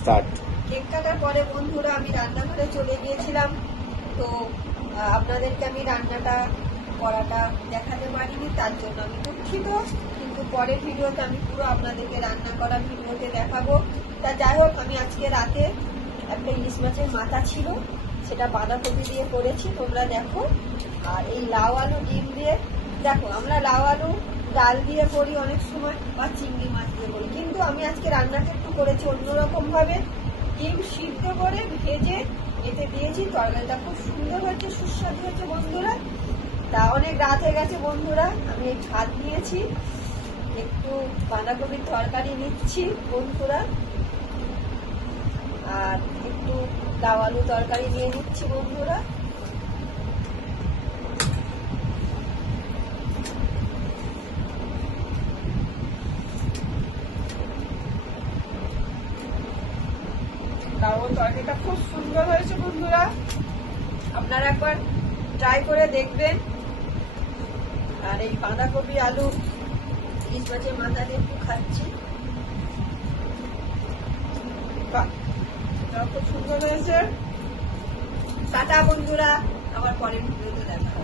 Start. Cake কাটার পরে বন্ধুরা আমি রান্নাঘরে চলে গিয়েছিলাম, তো আপনাদেরকে আমি রান্নাটা করাটা দেখাতে পারিনি, তার জন্য আমি দুঃখিত। কিন্তু পরের ভিডিওতে আমি পুরো আপনাদেরকে রান্না করা ভিডিওতে দেখাবো। তা যাই হোক, আমি আজকে রাতে একটা ইলিশ মাছের মাথা ছিল, সেটা বাঁধাকপি দিয়ে করেছি, তোমরা দেখো। আর এই লাউ আলু ডিম দিয়ে, দেখো আমরা লাউ আলু ডাল দিয়ে করি অনেক সময়, বা চিংড়ি মাছ দিয়ে করি, কিন্তু আমি আজকে রান্নাটা একটু করেছি অন্যরকম ভাবে। ডিম সিদ্ধ করে ভেজে এতে দিয়েছি, তরকারিটা খুব সুন্দর হয়েছে, সুস্বাদু হয়েছে বন্ধুরা। তা অনেক রাত হয়ে গেছে বন্ধুরা, আমি এই ভাত নিয়েছি, একটু বাঁধাকপির তরকারি নিচ্ছি বন্ধুরা, আর একটু লাউ আলু তরকারি নিয়ে নিচ্ছি বন্ধুরা। লাউ তরকারিটা খুব সুন্দর হয়েছে বন্ধুরা, আপনারা একবার ট্রাই করে দেখবেন। আর এই বাঁধাকপি আলু ইলিশ মাছের মাথা দিয়ে একটু খাচ্ছি, খুব সুন্দর হয়েছে। টাটা বন্ধুরা, আবার পরের ভিডিওতে দেখা হবে।